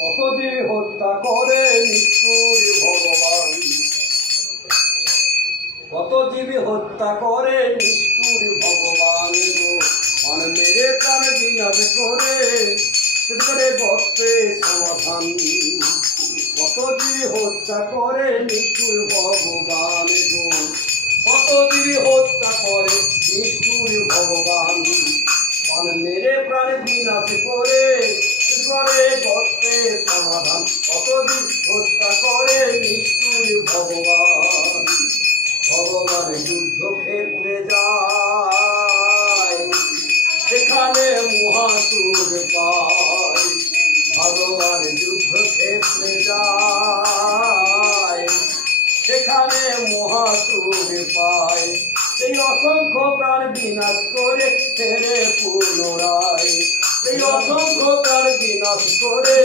কত যে হত্যা করে নিষ্ঠুর ভগবান, কত জীবী হত্যা করে নিষ্ঠুর ভগবান গো। মান মেরে প্রাণ বিনাশ করে গর্তে সমাধান। কত জীবী হত্যা করে নিষ্ঠুর ভগবান গো, কত জীবী হত্যা করে নিষ্ঠুর ভগবান। মান মেরে প্রাণ বিনাশ করে গর্তে সমাধান। কত জীবী হত্যা করে নিষ্ঠুর ভগবান। ভগবান যুদ্ধক্ষেত্রে যায়, সেখানে মহাসুর পায়। ভগবান যুদ্ধক্ষেত্রে যায়, সেখানে মহাসুর পায়। সেই অসংখ্য প্রাণ বিনাশ করে ফেরে পুনরায়, সেই অসংখ্য প্রাণ বিনাশ করে